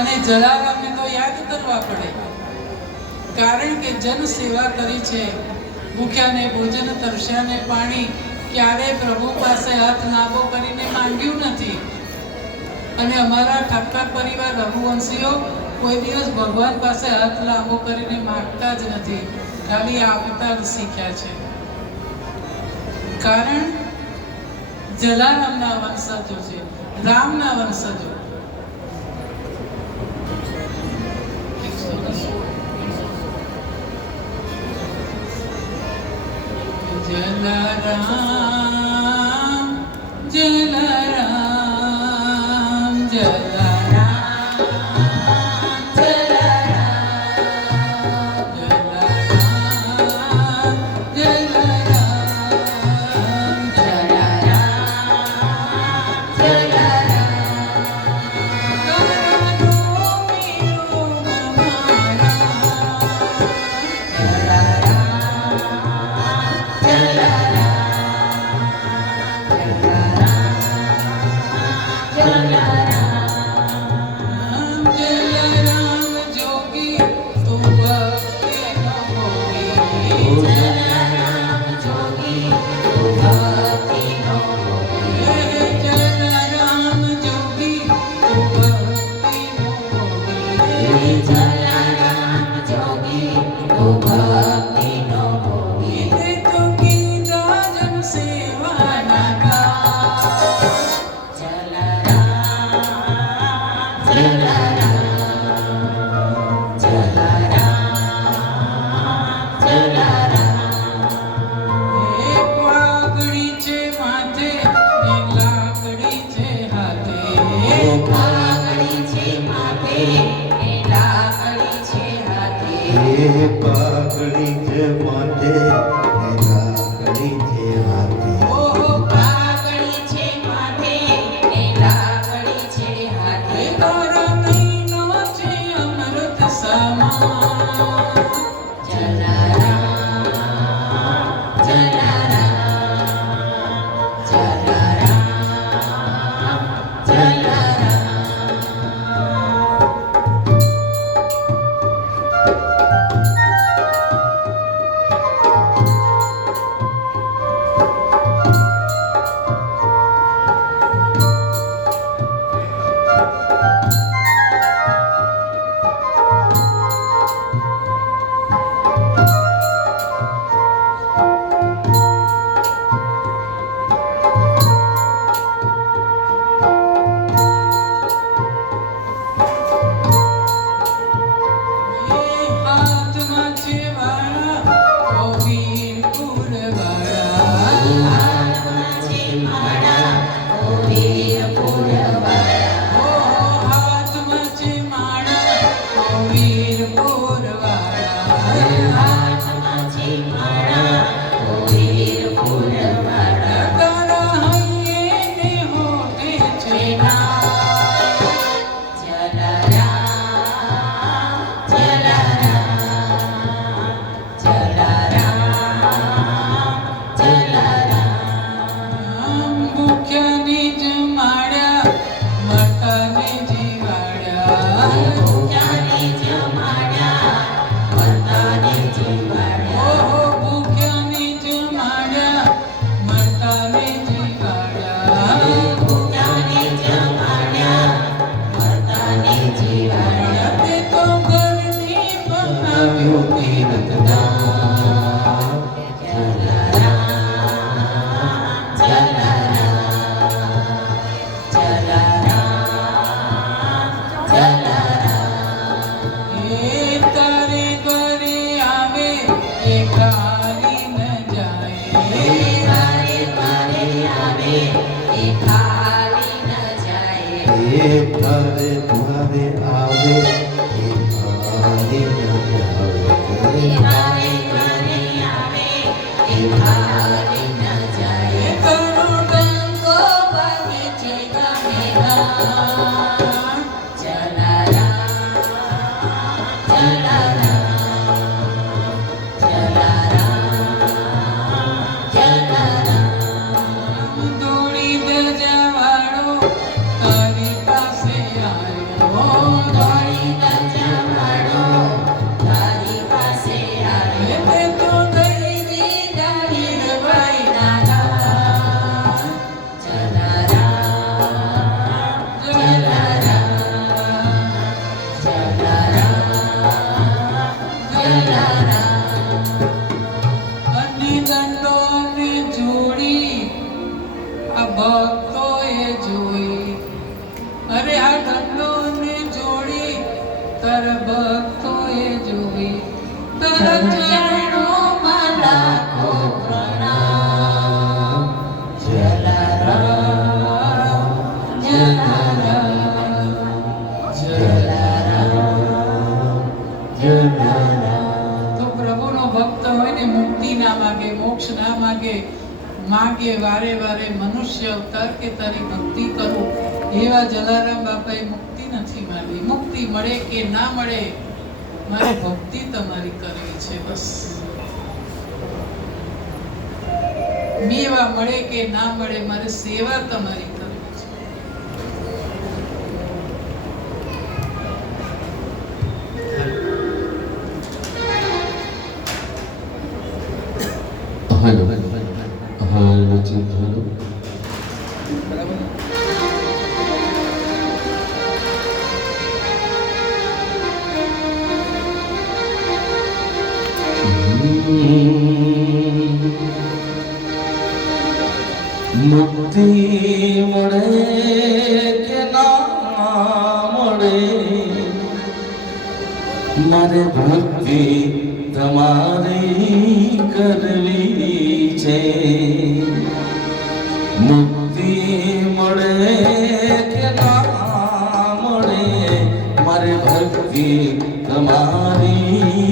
અને જલારામને તો યાદ કરવા પડે, કારણ કે જન સેવા કરી છે. ભૂખ્યાને ભોજન, તરસ્યાને પાણી, ક્યારેય પ્રભુ પાસે હાથ લાંબો કરીને માંગ્યું નથી. અને અમારા ઠક્કર પરિવાર રઘુવંશીઓ કોઈ દિવસ ભગવાન પાસે હાથ લાંબો કરીને માંગતા જ નથી, ખાલી આપતા જ શીખ્યા છે. કારણ જલારામના વંશજો છે, રામના વંશજો. જલારામ જલારામ જલારામ જલારામ જલારામ જલારામ પાઘડી છે માથે, લાકડી છે હાથે. પાઘડી છે માથે, લાકડી છે હાથે. તારા મહિનો છે અમૃત સમાન. જલારામ જલારામ જલારામ જલારામ. હાથમાં છે વાળા, ઓ વીરપુર વાળા. હાથમાં છે માળા, ઓ વીરપુર વાળા. ઓ હાથમાં છે માળા, ઓ વીરપુર વાળા. હાથમાં છે માળા, ઓ વીરપુર વાળા. તારા હૈયે ને હોઠે છે નામ. જલારામ જલારામ જલારામ જલારામ. ભૂખ્યાને જમાડ્યા, મરતાને જીવાડ્યા. ભૂખ્યાને જમાડ્યા, મરતાને જીવાડ્યા. ઓહો ભૂખ્યાને જમાડ્યા, મરતાને જીવાડ્યા. ભૂખ્યાને જમાડ્યા, મરતાને જીવાડ્યા. તે તો ઘરની બનાવ્યું તીર્થધામ. જલારામ જલારામ જલારામ જલારામ. એ તારે ઘરે આવે એ ખાલી ન જાય. તારે ઘરે આવે એ ખાલી ન જાય. એ તારે દ્વારે આવે, એ ખાલી ન આવે. તારે ઘરે આવે એ ખાલી ન જાય. એ તારો ડંકો વાગે છે ગમે ગામ. જલારામ જલારામ જલારામ જલારામ. ધૂળી ધજાવાળો તારી પાસે આવ્યો. અરે આ ધંધોને જોડી તર ભક્તોએ જોઈ તર ચરણોમાં લાખો પ્રણામ. જલારામ, જલારામ, જલારામ. તો પ્રભુનો ભક્ત હોય ને મુક્તિ ના માગે, મોક્ષ ના માગે, માગે વારે વારે મનુષ્ય અવતાર કે તારી ભક્તિ કરું. એવા જલારામ બાપાએ મુક્તિ નથી માગી. મુક્તિ મળે કે ના મળે, મારે ભક્તિ તમારી કરવી છે બસ. મેવા મળે કે ના મળે, મારે સેવા તમારી કરવી છે. હાલો હાલો ચિંત હાલો મુક્તિ મળે કે ના મળે, મારે ભક્તિ તમારી કરવી છે. મુક્તિ મળે કે ના મળે, મારે ભક્તિ તમારી